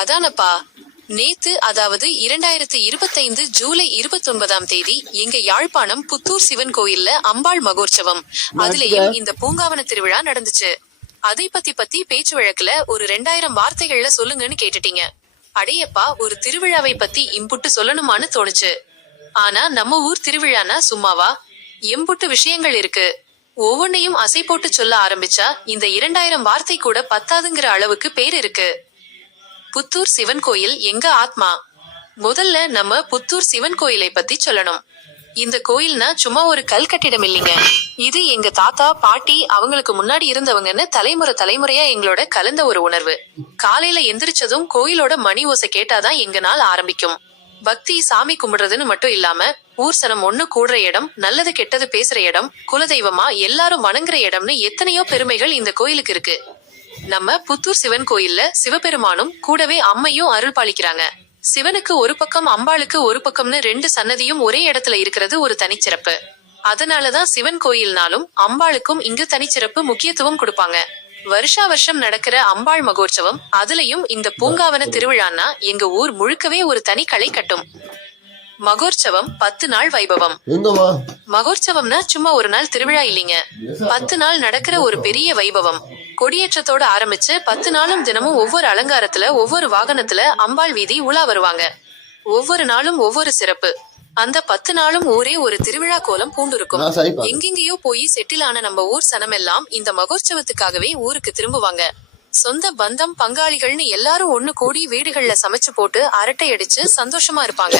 அதானப்பா, நேத்து அதாவது 2025 ஜூலை 29ஆம் தேதி எங்க யாழ்ப்பாணம் புத்தூர் சிவன் கோயில்ல அம்பாள் மகோற்சவம், அதுலயும் இந்த பூங்காவன திருவிழா நடந்துச்சு. அதை பத்தி பேச்சு வழக்குல ஒரு 2000 வார்த்தைகள்ல சொல்லுங்கன்னு கேட்டுட்டீங்க. அடையப்பா, ஒரு திருவிழாவை பத்தி இம்புட்டு சொல்லணுமான்னு தோணுச்சு. ஆனா நம்ம ஊர் திருவிழானா சும்மாவா? எம்புட்டு விஷயங்கள் இருக்கு. ஒவ்வொன்னையும் அசை போட்டு சொல்ல ஆரம்பிச்சா இந்த 2000 வார்த்தை கூட பத்தாதுங்கிற அளவுக்கு பேர் இருக்கு. புத்தூர் சிவன் கோயில் எங்க ஆத்மா. முதல்ல நம்ம புத்தூர் சிவன் கோயிலை பத்தி சொல்லணும். இந்த கோயில்னா சும்மா ஒரு கல் கட்டிடம் இல்லைங்க. இது எங்க தாத்தா பாட்டி அவங்களுக்கு முன்னாடி இருந்தவங்கன்னு தலைமுறையா எங்களோட கலந்த ஒரு உணர்வு. காலையில எந்திரிச்சதும் கோயிலோட மணி ஓசை கேட்டாதான் எங்க நாள் ஆரம்பிக்கும். பக்தி சாமி கும்பிடுறதுன்னு மட்டும் இல்லாம ஊர் சனம் ஒண்ணு கூடுற இடம், நல்லது கெட்டது பேசுற இடம், குலதெய்வமா எல்லாரும் வணங்குற இடம்னு எத்தனையோ பெருமைகள் இந்த கோயிலுக்கு இருக்கு. நம்ம புத்தூர் சிவன் கோயில்ல சிவபெருமானும் கூடவே அம்மையும் அருள் பாலிக்கிறாங்க. சிவனுக்கு ஒரு பக்கம் அம்பாளுக்கு ஒரு பக்கம்னு 2 சன்னதியும் ஒரே இடத்துல இருக்கிறது ஒரு தனிச்சிறப்பு. அதனாலதான் சிவன் கோயில்னாலும் அம்பாளுக்கும் இங்கு தனிச்சிறப்பு முக்கியத்துவம் கொடுப்பாங்க. வருஷா வருஷம் நடக்கிற அம்பாள் மகோற்சவம், அதுலயும் இந்த பூங்காவன திருவிழான்னா எங்க ஊர் முழுக்கவே ஒரு தனி களை கட்டும். மகோற்சவம் 10 நாள் வைபவம். மகோற்சவம்னா சும்மா ஒரு நாள் திருவிழா இல்லைங்க, 10 நாள் நடக்கிற ஒரு பெரிய வைபவம். கொடியேற்றத்தோட ஆரம்பிச்சு 10 நாளும் தினமும் ஒவ்வொரு அலங்காரத்துல ஒவ்வொரு வாகனத்துல அம்பாள் வீதி உலா வருவாங்க. ஒவ்வொரு நாளும் ஒவ்வொரு சிறப்பு. அந்த 10 நாளும் ஊரே ஒரு திருவிழா கோலம் பூண்டிருக்கும். எங்கெங்கயோ போய் செட்டில் ஆன நம்ம ஊர் சனமெல்லாம் இந்த மகோற்சவத்துக்காகவே ஊருக்கு திரும்புவாங்க. சொந்த பந்தம் பங்காளிகள்னு எல்லாரும் ஒண்ணு கூடி வீடுகள்ல சமைச்சு போட்டு அரட்டை அடிச்சு சந்தோஷமா இருப்பாங்க.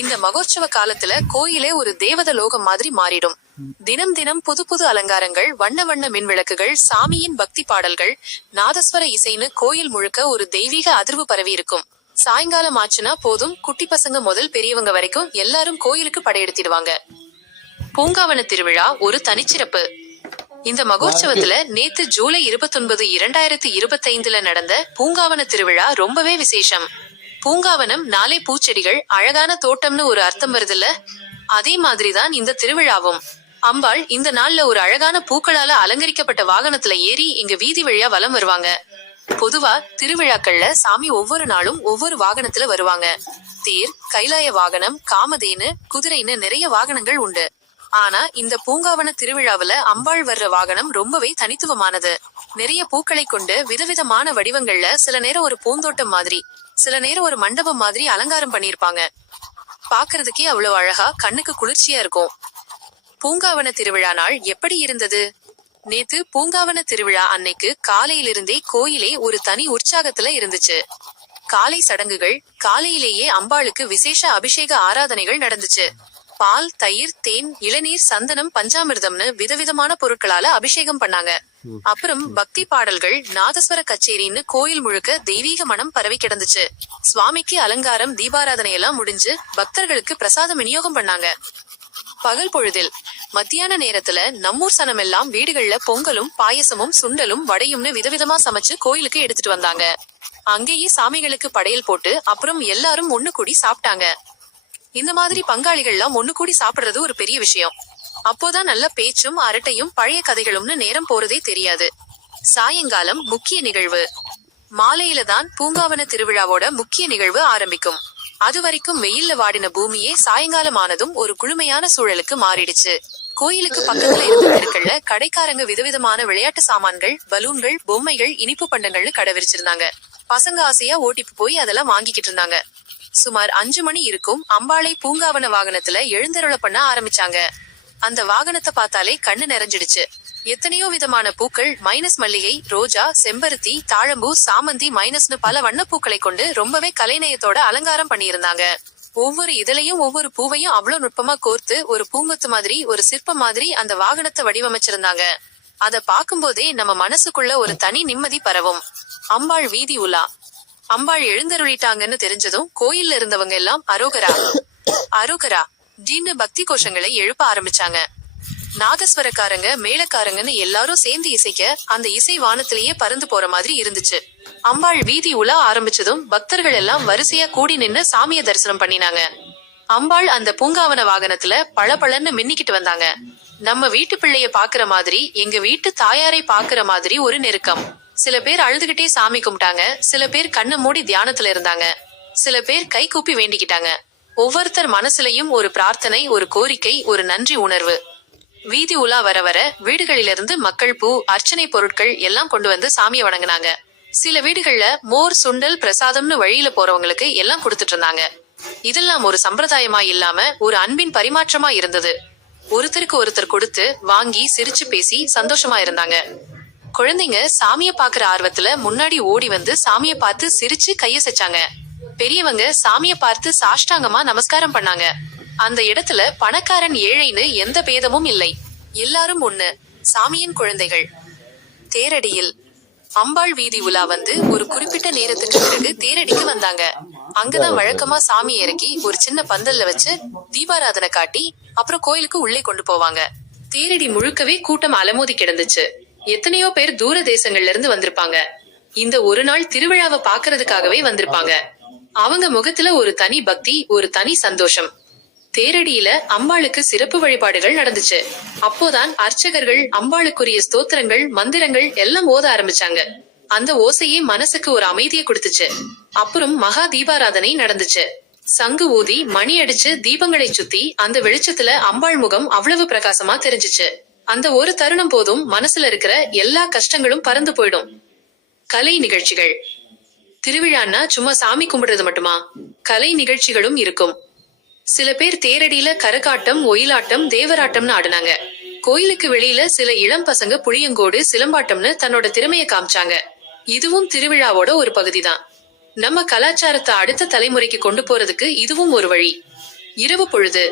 இந்த மகோற்சவ காலத்துல கோயிலே ஒரு தேவத லோகம் மாதிரி மாறிடும். தினம் தினம் புது புது அலங்காரங்கள், வண்ண வண்ண மின் விளக்குகள், சாமியின் பக்தி பாடல்கள், நாதஸ்வர இசைன்னு கோயில் முழுக்க ஒரு தெய்வீக அதிர்வு பரவி இருக்கும். சாயங்காலம் ஆச்சுன்னா போதும், குட்டி பசங்க முதல் பெரியவங்க வரைக்கும் எல்லாரும் கோயிலுக்கு படையெடுத்திடுவாங்க. பூங்காவன திருவிழா ஒரு தனிச்சிறப்பு. இந்த மகோற்சவத்துல நேத்து ஜூலை 29, 2025 நடந்த பூங்காவன திருவிழா ரொம்பவே விசேஷம். பூங்காவனம் நாளை பூச்செடிகள், அழகான தோட்டம்னு ஒரு அர்த்தம் வருதுல்ல, அதே மாதிரிதான் இந்த திருவிழாவும். அம்பாள் இந்த நாள்ல ஒரு அழகான பூக்களால அலங்கரிக்கப்பட்ட வாகனத்துல ஏறி இங்க வீதி வழியா வலம் வருவாங்க. பொதுவா திருவிழாக்கள்ல சாமி ஒவ்வொரு நாளும் ஒவ்வொரு வாகனத்துல வருவாங்க. தேர், கைலாய வாகனம், காமதேனு, குதிரைன்னு நிறைய வாகனங்கள் உண்டு. ஆனா இந்த பூங்காவன திருவிழாவுல அம்பாள் வர்ற வாகனம் ரொம்பவே தனித்துவமானது. நிறைய பூக்களை கொண்டு விதவிதமான வடிவங்கள்ல, சில நேரம் ஒரு பூந்தோட்டம் மாதிரி, சில நேரம் ஒரு மண்டபம் மாதிரி அலங்காரம் பண்ணிருப்பாங்க. பாக்குறதுக்கே அவ்வளவு அழகா கண்ணுக்கு குளிர்ச்சியா இருக்கும். பூங்காவன திருவிழா நாள் எப்படி இருந்தது? நேத்து பூங்காவன திருவிழா அன்னைக்கு காலையிலிருந்தே கோயிலே ஒரு தனி உற்சாகத்துல இருந்துச்சு. காலை சடங்குகள், காலையிலேயே அம்பாளுக்கு விசேஷ அபிஷேக ஆராதனைகள் நடந்துச்சு. பால், தயிர், தேன், இளநீர், சந்தனம், பஞ்சாமிர்தம்னு விதவிதமான பொருட்களால அபிஷேகம் பண்ணாங்க. அப்புறம் பக்தி பாடல்கள், நாதஸ்வர கச்சேரின்னு கோயில் முழுக்க தெய்வீக மனம் பரவி கிடந்துச்சு. சுவாமிக்கு அலங்காரம், தீபாராதனை எல்லாம் முடிஞ்சு பக்தர்களுக்கு பிரசாதம் விநியோகம் பண்ணாங்க. பகல் பொழுதில் மத்தியான நேரத்துல நம்மூர் சனமெல்லாம் வீடுகள்ல பொங்கலும் பாயசமும் சுண்டலும் வடையும்னு விதவிதமா சமைச்சு கோயிலுக்கு எடுத்துட்டு வந்தாங்க. அங்கேயே சாமிகளுக்கு படையல் போட்டு அப்புறம் எல்லாரும் ஒண்ணு கூடி சாப்பிட்டாங்க. இந்த மாதிரி பங்காளிகள்லாம் ஒண்ணு கூடி சாப்பிடுறது ஒரு பெரிய விஷயம். அப்போதான் நல்ல பேச்சும் அரட்டையும் பழைய கதைகளும்னு நேரம் போறதே தெரியாது. சாயங்காலம் முக்கிய நிகழ்வு. மாலையில தான் பூங்காவன திருவிழாவோட முக்கிய நிகழ்வு ஆரம்பிக்கும். அது வரைக்கும் வெயில்ல வாடின பூமியே சாயங்காலம் ஆனதும் ஒரு குளுமையான சூழலுக்கு மாறிடுச்சு. கோயிலுக்கு பக்கத்துல இருந்த தெருக்கள்ல கடைக்காரங்க விதவிதமான விளையாட்டு சாமான்கள், பலூன்கள், பொம்மைகள், இனிப்பு பண்டங்கள்னு கடை விரிச்சிருந்தாங்க. பசங்க ஆசையா ஓட்டிப்பு போய் அதெல்லாம் வாங்கிக்கிட்டு இருந்தாங்க. சுமார் 5 மணி இருக்கும். அம்பாளை பூங்காவன வாகனத்துல எழுந்தருள பண்ண ஆரம்பிச்சாங்க. அந்த வாகனத்தை பார்த்தாலே கண்ணு நிறைஞ்சிடுச்சு. எத்தனையோ விதமான பூக்கள், மைனஸ் மல்லிகை, ரோஜா, செம்பருத்தி, தாழம்பூ, சாமந்தி, மைனஸ்னு பல வண்ணப்பூக்களை கொண்டு ரொம்பவே கலைநயத்தோட அலங்காரம் பண்ணியிருந்தாங்க. ஒவ்வொரு இதழையும் ஒவ்வொரு பூவையும் அவ்வளவு நுட்பமா கோர்த்து ஒரு பூங்கொத்து மாதிரி, ஒரு சிற்பம் மாதிரி அந்த வாகனத்தை வடிவமைச்சிருந்தாங்க. அத பாக்கும்போதே நம்ம மனசுக்குள்ள ஒரு தனி நிம்மதி பரவும். அம்பாள் வீதி உலா. அம்பாள் எழுந்தருளிட்டாங்கன்னு தெரிஞ்சதும் கோயில்ல இருந்தவங்க எல்லாம் அரோகரா அரோகரா ஜீன்னு பக்தி கோஷங்களை எழுப்ப ஆரம்பிச்சாங்க. நாதஸ்வரக்காரங்க, மேளக்காரங்கன்னு எல்லாரும் சேர்ந்து இசைக்க அந்த இசை வானத்திலேயே பறந்து போற மாதிரி இருந்துச்சு. அம்பாள் வீதி உலா ஆரம்பிச்சதும் பக்தர்கள் எல்லாம் வரிசையா கூடி நின்னு சாமிய தரிசனம் பண்ணினாங்க. அம்பாள் அந்த பூங்காவன வாகனத்துல பளபளன்னு மின்னிக்கிட்டு வந்தாங்க. நம்ம வீட்டு பிள்ளைய பாக்குற மாதிரி, எங்க வீட்டு தாயாரை பாக்குற மாதிரி ஒரு நெருக்கம். சில பேர் அழுதுகிட்டே சாமி கும்பிட்டாங்க, சில பேர் கண்ணை மூடி தியானத்துல இருந்தாங்க, சில பேர் கை கூப்பி வேண்டிக்கிட்டாங்க. ஒவ்வொருத்தர் மனசுலயும் ஒரு பிரார்த்தனை, ஒரு கோரிக்கை, ஒரு நன்றி உணர்வு. வீதி உலா வர வர வீடுகளிலிருந்து மக்கள் பூ, அர்ச்சனை பொருட்கள் எல்லாம் கொண்டு வந்து சாமியை வணங்குனாங்க. சில வீடுகள்ல மோர், சுண்டல், பிரசாதம்னு வழியில போறவங்களுக்கு எல்லாம் கொடுத்துட்டு இருந்தாங்க. இதெல்லாம் ஒரு சம்பிரதாயமா இல்லாம ஒரு அன்பின் பரிமாற்றமா இருந்தது. ஒருத்தருக்கு ஒருத்தர் கொடுத்து வாங்கி சிரிச்சு பேசி சந்தோஷமா இருந்தாங்க. குழந்தைங்க சாமிய பாக்குற ஆர்வத்துல முன்னாடி ஓடி வந்து சாமிய பார்த்து சிரிச்சு கையசைச்சாங்க. பெரியவங்க சாமிய பார்த்து சாஷ்டாங்கமா நமஸ்காரம் பண்ணாங்க. அந்த இடத்துல பணக்காரன் ஏழைன்னு எந்த பேதமும் இல்லை. எல்லாரும் ஒண்ணு. சாமியின் குழந்தைகள். தேரடியில் அம்பாள் வீதி உலா வந்து ஒரு குறிப்பிட்ட நேரத்துக்கு பிறகு தேரடிக்கு வந்தாங்க. அங்கதான் வழக்கமா சாமி இறக்கி ஒரு சின்ன பந்தல்ல வச்சு தீபாராதனை காட்டி அப்புறம் கோயிலுக்கு உள்ளே கொண்டு போவாங்க. தேரடி முழுக்கவே கூட்டம் அலமோதி கிடந்துச்சு. எத்தனையோ பேர் தூர தேசங்கள்ல இருந்து வந்திருப்பாங்க. இந்த ஒரு நாள் திருவிழாவை பாக்குறதுக்காகவே வந்திருப்பாங்க. அவங்க முகத்துல ஒரு தனி பக்தி, ஒரு தனி சந்தோஷம். தேரடியில அம்பாளுக்கு சிறப்பு வழிபாடுகள் நடந்துச்சு. அப்போதான் அர்ச்சகர்கள் அம்பாளுக்குரிய ஸ்தோத்திரங்கள், மந்திரங்கள் எல்லாம் ஓத ஆரம்பிச்சாங்க. அந்த ஓசையே மனசுக்கு ஒரு அமைதியை கொடுத்துச்சு. அப்புறம் மகா தீபாராதனை நடந்துச்சு. சங்கு ஊதி மணி அடிச்சு தீபங்களை சுத்தி அந்த வெளிச்சத்துல அம்பாள் முகம் அவ்வளவு பிரகாசமா தெரிஞ்சுச்சு. அந்த ஒரு தருணம் போதும் மனசுல இருக்கிற எல்லா கஷ்டங்களும் பறந்து போயிடும். கலை நிகழ்ச்சிகள். திருவிழான்னா சும்மா சாமி கும்பிடுறது மட்டுமா? கலை நிகழ்ச்சிகளும் இருக்கும். சில பேர் தேரடியில கரகாட்டம், ஒயிலாட்டம், தேவராட்டம்னு ஆடினாங்க. கோயிலுக்கு வெளியில சில இளம் பசங்க புளியங்கோடு, சிலம்பாட்டம்னு தன்னோட திறமைய காமிச்சாங்க. இதுவும் திருவிழாவோட ஒரு பகுதிதான். நம்ம கலாச்சாரத்தை அடுத்த தலைமுறைக்கு கொண்டு போறதுக்கு இதுவும் ஒரு வழி. இரவு பொழுது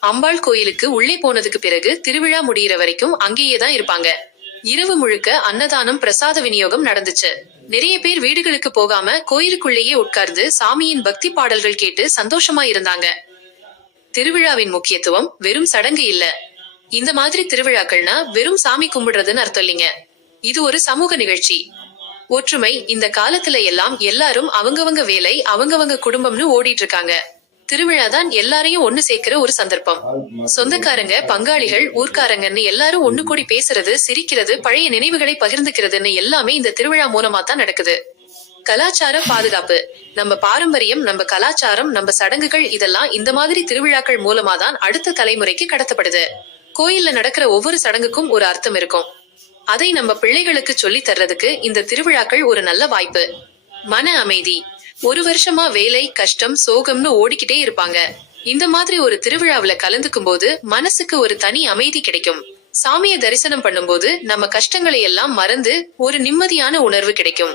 அம்பாள் கோயிலுக்கு உள்ளே போனதுக்கு பிறகு திருவிழா முடிகிற வரைக்கும் அங்கேயேதான் இருப்பாங்க. இரவு முழுக்க அன்னதானம், பிரசாத விநியோகம் நடந்துச்சு. நிறைய பேர் வீடுகளுக்கு போகாம கோயிலுக்குள்ளேயே உட்கார்ந்து சாமியின் பக்தி பாடல்கள் கேட்டு சந்தோஷமா இருந்தாங்க. திருவிழாவின் முக்கியத்துவம் வெறும் சடங்கு இல்ல. இந்த மாதிரி திருவிழாக்கள்னா வெறும் சாமி கும்பிடுறதுன்னு அர்த்தம் இல்லைங்க. இது ஒரு சமூக நிகழ்ச்சி. ஒற்றுமை. இந்த காலத்துல எல்லாம் எல்லாரும் அவங்கவங்க வேலை, அவங்கவங்க குடும்பம்னு ஓடிட்டு இருக்காங்க. திருவிழாதான் எல்லாரையும் ஒண்ணு சேர்க்கிற ஒரு சந்தர்ப்பம். சொந்தக்காரங்க, பங்காளிகள், ஊர்க்காரங்கன்னு எல்லாரும் ஒண்ணு கூடி பேசுறது, சிரிக்கிறது, பழைய நினைவுகளை பகிர்ந்துக்கிறதுன்னு எல்லாமே இந்த திருவிழா மூலமா தான் நடக்குது. கலாச்சார பாதுகாப்பு. நம்ம பாரம்பரியம், நம்ம கலாச்சாரம், நம்ம சடங்குகள் இதெல்லாம் இந்த மாதிரி திருவிழாக்கள் மூலமா தான் அடுத்த தலைமுறைக்கு கடத்தப்படுது. கோயில்ல நடக்கிற ஒவ்வொரு சடங்குக்கும் ஒரு அர்த்தம் இருக்கும். அதை நம்ம பிள்ளைகளுக்கு சொல்லி தர்றதுக்கு இந்த திருவிழாக்கள் ஒரு நல்ல வாய்ப்பு. மன அமைதி. ஒரு வருஷமா வேலை, கஷ்டம், சோகம்னு ஓடிக்கிட்டே இருப்பாங்க. இந்த மாதிரி ஒரு திருவிழாவில கலந்துக்கும் போது மனசுக்கு ஒரு தனி அமைதி கிடைக்கும். சாமிய தரிசனம் பண்ணும்போது நம்ம கஷ்டங்களை எல்லாம் மறந்து ஒரு நிம்மதியான உணர்வு கிடைக்கும்.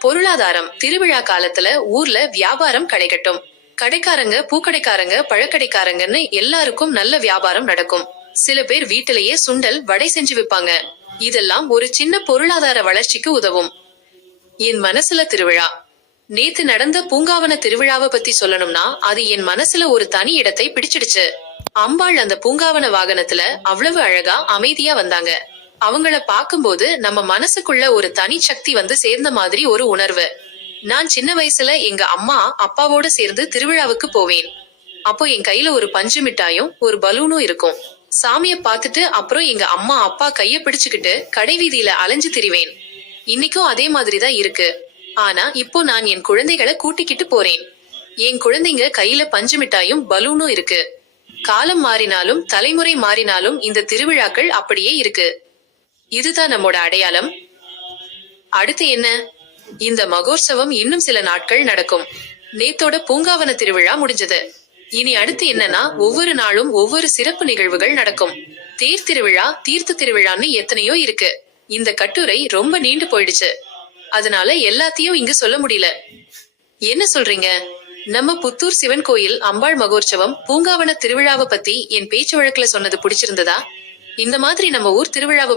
பொருளாதாரம். திருவிழா காலத்துல ஊர்ல வியாபாரம் களைகட்டும். கடைக்காரங்க, பூக்கடைக்காரங்க, பழக்கடைக்காரங்கன்னு எல்லாருக்கும் நல்ல வியாபாரம் நடக்கும். சில பேர் வீட்டிலேயே சுண்டல், வடை செஞ்சு விப்பாங்க. இதெல்லாம் ஒரு சின்ன பொருளாதார வளர்ச்சிக்கு உதவும். என் மனசுல திருவிழா. நேத்து நடந்த பூங்காவன திருவிழாவை பத்தி சொல்லணும்னா அது என் மனசுல ஒரு தனி இடத்தை பிடிச்சிடுச்சு. அம்பாள் அந்த பூங்காவன வாகனத்துல அவ்வளவு அழகா அமைதியா வந்தாங்க. அவங்கள பாக்கும்போது நம்ம மனசுக்குள்ள ஒரு தனி சக்தி வந்து சேர்ந்த மாதிரி ஒரு உணர்வு. நான் சின்ன வயசுல எங்க அம்மா அப்பாவோட சேர்ந்து திருவிழாவுக்கு போவேன். அப்போ என் கையில ஒரு பஞ்சு மிட்டாயும் ஒரு பலூனும் இருக்கும். சாமிய பாத்துட்டு அப்புறம் எங்க அம்மா அப்பா கைய பிடிச்சுக்கிட்டு கடை வீதியில அலைஞ்சு திரிவேன். இன்னைக்கும் அதே மாதிரிதான் இருக்கு. ஆனா இப்போ நான் என் குழந்தைகளை கூட்டிக்கிட்டு போறேன். என் குழந்தைங்க கையில பஞ்சு மிட்டாயும் பலூனும் இருக்கு. காலம் மாறினாலும் தலைமுறை மாறினாலும் இந்த திருவிழாக்கள் அப்படியே இருக்கு. இதுதான் நம்மோட அடையாளம். அடுத்து என்ன? இந்த மகோற்சவம் இன்னும் சில நாட்கள் நடக்கும். நேத்தோட பூங்காவன திருவிழா முடிஞ்சது. இனி அடுத்து என்னன்னா ஒவ்வொரு நாளும் ஒவ்வொரு சிறப்பு நிகழ்வுகள் நடக்கும். தேர் திருவிழா, தீர்த்த திருவிழான்னு எத்தனையோ இருக்கு. இந்த கட்டுரை ரொம்ப நீண்டு போயிடுச்சு. அதனால எல்லாத்தையும் இங்க சொல்ல முடியல. என்ன சொல்றீங்க? நம்ம புத்தூர் சிவன் கோயில் அம்பாள் மகோற்சவம் பூங்காவன திருவிழாவை பத்தி என் பேச்சு வழக்குல சொன்னது பிடிச்சிருந்ததா? இந்த மாதிரி நம்ம ஊர் திருவிழாவை